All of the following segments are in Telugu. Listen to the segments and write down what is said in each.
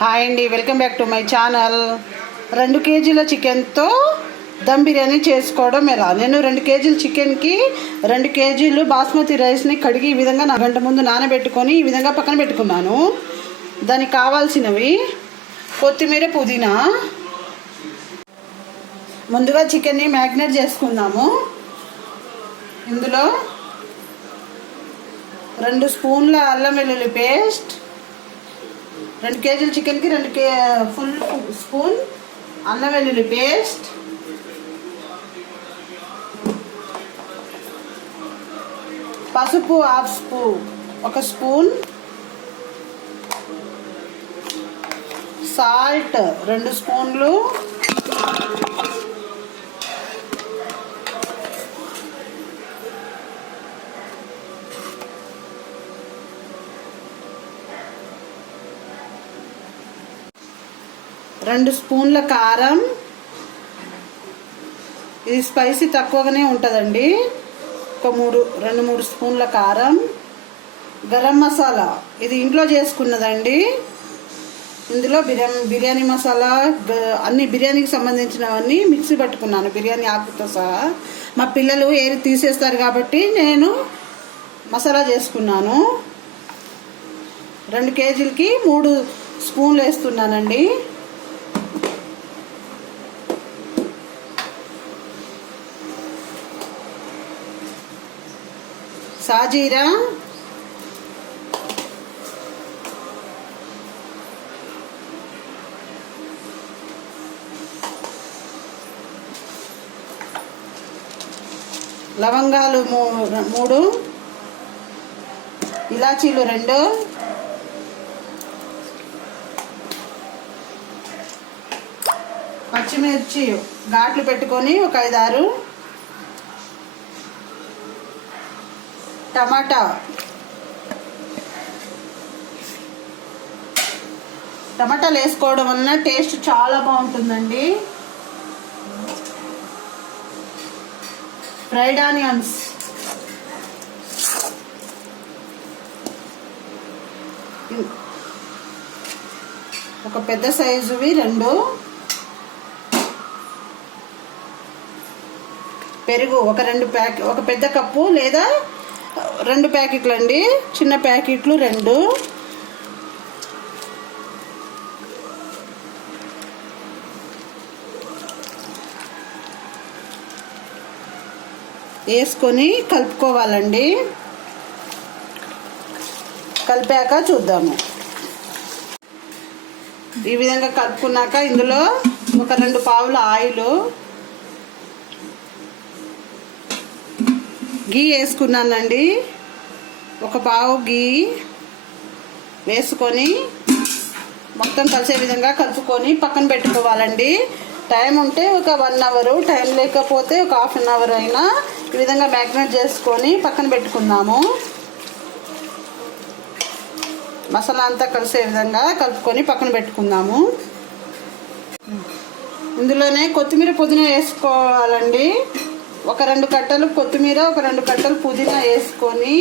హాయ్ అండి welcome back to my channel. రెండు కేజీల చికెన్తో దమ్ బిర్యానీ చేసుకోవడం ఎలా? నేను రెండు కేజీల చికెన్కి రెండు కేజీలు బాస్మతి రైస్ని కడిగి ఈ విధంగా నా గంట ముందు నానబెట్టుకొని ఈ విధంగా పక్కన పెట్టుకున్నాను. దానికి కావాల్సినవి కొత్తిమీర పుదీనా. ముందుగా చికెన్ని మ్యాగ్నేట్ చేసుకుందాము. ఇందులో రెండు స్పూన్ల అల్లం వెల్లుల్లి పేస్ట్ రెండు కేజీల చికెన్కి రెండు కే ఫుల్ స్పూన్ అల్లం వెల్లుల్లి పేస్ట్. పసుపు హాఫ్ స్పూన్ ఒక స్పూన్. సాల్ట్ రెండు స్పూన్లు. రెండు స్పూన్ల కారం. ఇది స్పైసీ తక్కువగానే ఉంటుందండి. ఒక మూడు రెండు మూడు స్పూన్ల కారం. గరం మసాలా. ఇది ఇంట్లో చేసుకున్నదండి. ఇందులో బిర్యానీ బిర్యానీ మసాలా అన్ని బిర్యానీకి సంబంధించినవన్నీ మిక్సీ పట్టుకున్నాను. బిర్యానీ ఆకుతో సహా. మా పిల్లలు ఏరి తీసేస్తారు కాబట్టి నేను మసాలా చేసుకున్నాను. రెండు కేజీలకి మూడు స్పూన్లు వేస్తున్నానండి. సాజీరా? లవంగాలు మూ- మూడు. ఇలాచీలు రెండు. పచ్చిమిర్చి ఘాట్లు పెట్టుకొని ఒక ఐదారు. టమాటా. టమాటాలు వేసుకోవడం వలన టేస్ట్ చాలా బాగుంటుందండి. Fried onions. ఒక పెద్ద సైజువి రెండు. పెరుగు ఒక రెండు ప్యాక్ ఒక పెద్ద కప్పు లేదా రెండు ప్యాకెట్లు అండి చిన్న ప్యాకెట్లు రెండు. వేసుకొని కలుపుకోవాలండి. కలిపాక చూద్దాము. ఈ విధంగా కలుపుకున్నాక ఇందులో ఒక రెండు పావుల ఆయిల్ గీ వేసుకున్నానండి. ఒక పావు గీ వేసుకొని మొత్తం కలిసే విధంగా కలుపుకొని పక్కన పెట్టుకోవాలండి. టైం ఉంటే ఒక వన్ అవర్ టైం లేకపోతే ఒక హాఫ్ అన్ అవర్ అయినా ఈ విధంగా మ్యాగ్నేట్ చేసుకొని పక్కన పెట్టుకుందాము. మసాలా అంతా కలిసే విధంగా కలుపుకొని పక్కన పెట్టుకుందాము. ఇందులోనే కొత్తిమీర పుదీనా వేసుకోవాలండి. ఒక రెండు కట్టలు కొత్తిమీర ఒక రెండు కట్టలు పుదీనా వేసుకొని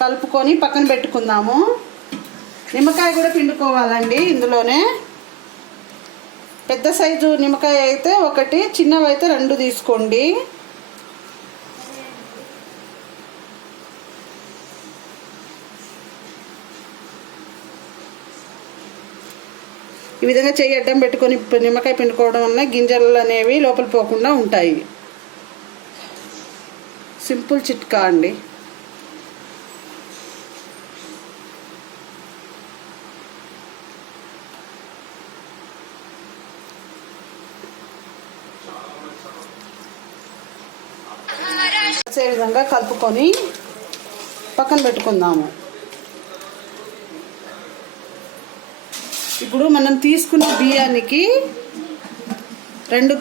కలుపుకొని పక్కన పెట్టుకుందాము. నిమ్మకాయ కూడా పిండుకోవాలండి ఇందులోనే. పెద్ద సైజు నిమ్మకాయ అయితే ఒకటి చిన్నవి అయితే రెండు తీసుకోండి. ఈ విధంగా చేయి అడ్డం పెట్టుకొని నిమ్మకాయ పిండుకోవడం వల్ల గింజలు అనేవి లోపల పోకుండా ఉంటాయి. సింపుల్ చిట్కా అండి. విధంగా కలుపుకొని పక్కన పెట్టుకుందాము. ఇప్పుడు మనం తీసుకున్న బియ్యానికి రెండు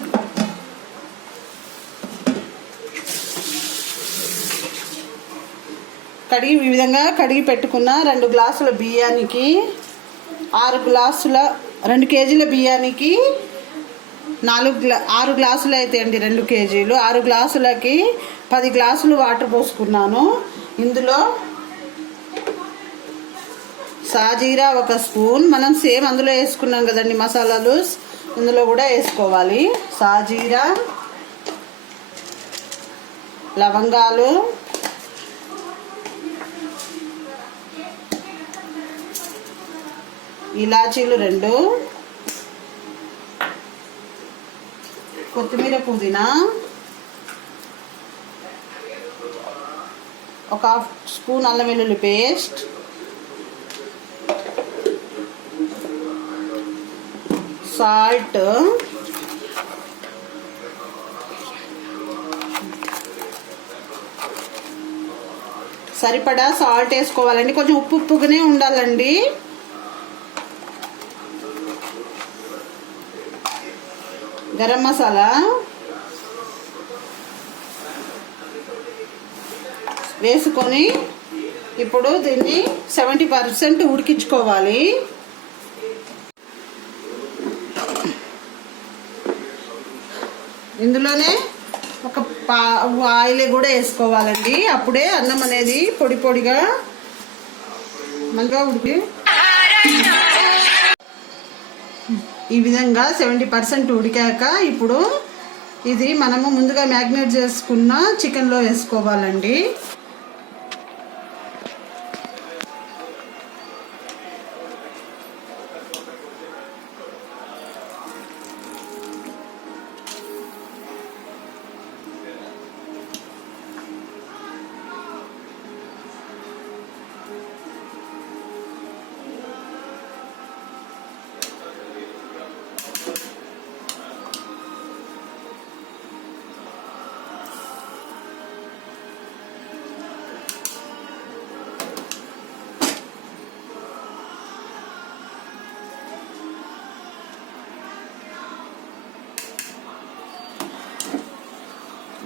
కడిగి ఈ విధంగా కడిగి పెట్టుకున్న రెండు గ్లాసుల బియ్యానికి ఆరు గ్లాసుల రెండు కేజీల బియ్యానికి నాలుగు గ్లా ఆరు గ్లాసులు అయితే అండి రెండు కేజీలు. ఆరు గ్లాసులకి పది గ్లాసులు వాటర్ పోసుకున్నాను. ఇందులో సాజీరా ఒక స్పూన్. మనం సేమ్ అందులో వేసుకున్నాం కదండి మసాలాలు. ఇందులో కూడా వేసుకోవాలి. సాజీరా లవంగాలు ఇలాచీలు రెండు కొత్తిమీర పుదీనా ఒక హాఫ్ స్పూన్ అల్లం వెల్లుల్లి పేస్ట్ సాల్ట్. సరిపడా సాల్ట్ వేసుకోవాలండి. కొంచెం ఉప్పు ఉప్పుగానే ఉండాలండి. గరం మసాలా. వేసుకొని ఇప్పుడు దీన్ని సెవెంటీ పర్సెంట్ ఉడికించుకోవాలి. ఇందులోనే ఒక పా ఆయిల్ కూడా వేసుకోవాలండి. అప్పుడే అన్నం అనేది పొడి పొడిగా మంచిగా ఉడికి. ఈ విధంగా సెవెంటీ పర్సెంట్ ఉడికాక ఇప్పుడు ఇది మనము ముందుగా మ్యాగ్నేట్ చేసుకున్న చికెన్లో వేసుకోవాలండి.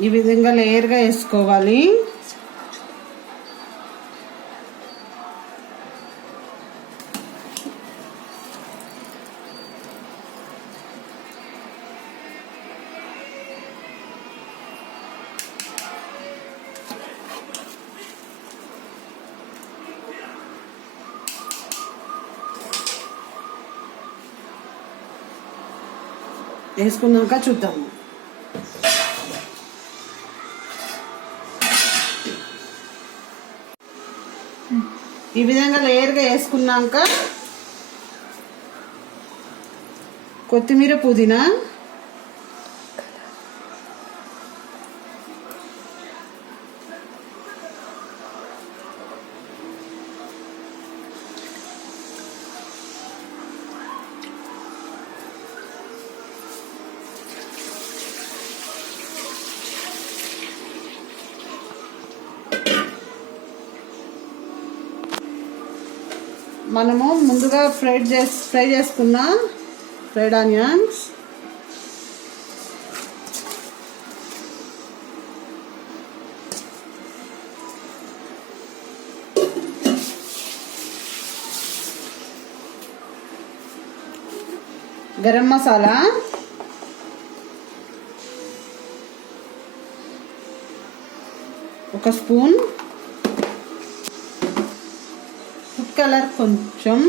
ఈ విధంగా లేయర్గా వేసుకోవాలి వేసుకున్నాక చూద్దాము ఈ విధంగా లేయర్గా వేసుకున్నాక కొత్తిమీర పుదీనా మనము ముందుగా ఫ్రై చేసి ఫ్రై చేసుకున్న ఫ్రైడ్ ఆనియన్స్. గరం మసాలా. ఒక స్పూన్. కలర్ కొంచెం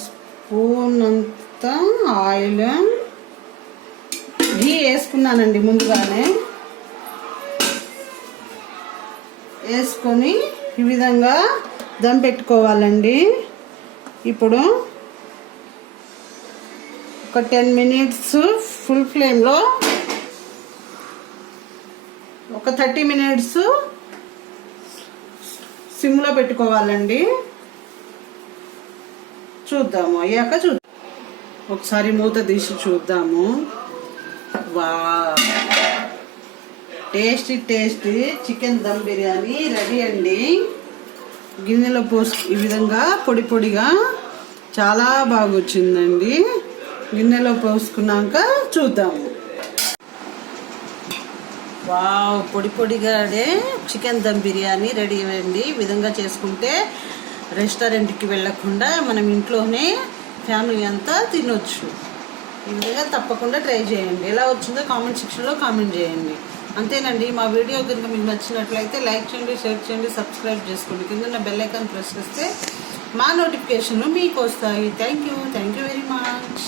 స్పూన్ అంతా ఆయిల్. ఘీ వేసుకున్నానండి ముందుగానే. వేసుకొని ఈ విధంగా దమ్ పెట్టుకోవాలండి. ఇప్పుడు ఒక టెన్ మినిట్స్ ఫుల్ ఫ్లేమ్లో ఒక థర్టీ మినిట్స్ సిమ్లో పెట్టుకోవాలండి. చూద్దాము అయ్యాక చూద్దాం ఒకసారి మూత తీసి చూద్దాము. వా tasty tasty chicken dum biryani ready అండి. గిన్నెలో పోసి ఈ విధంగా పొడి పొడిగా చాలా బాగా వచ్చిందండి గిన్నెలో పోసుకున్నాక చూద్దాము వావ్ పొడి పొడిగానే చికెన్ దమ్ బిర్యానీ రెడీ అయ్యండి ఈ విధంగా చేసుకుంటే రెస్టారెంట్కి వెళ్ళకుండా మనం ఇంట్లోనే ఫ్యామిలీ అంతా తినొచ్చు. ఈ విధంగా తప్పకుండా ట్రై చేయండి. ఎలా వచ్చిందో కామెంట్ సెక్షన్లో కామెంట్ చేయండి. అంతేనండి మా వీడియో కనుక మీకు నచ్చినట్లయితే లైక్ చేయండి షేర్ చేయండి సబ్స్క్రైబ్ చేసుకోండి. కింద బెల్ ఐకాన్ ప్రెస్ చేస్తే మా నోటిఫికేషన్లు మీకు వస్తాయి. Thank you. Thank you very much.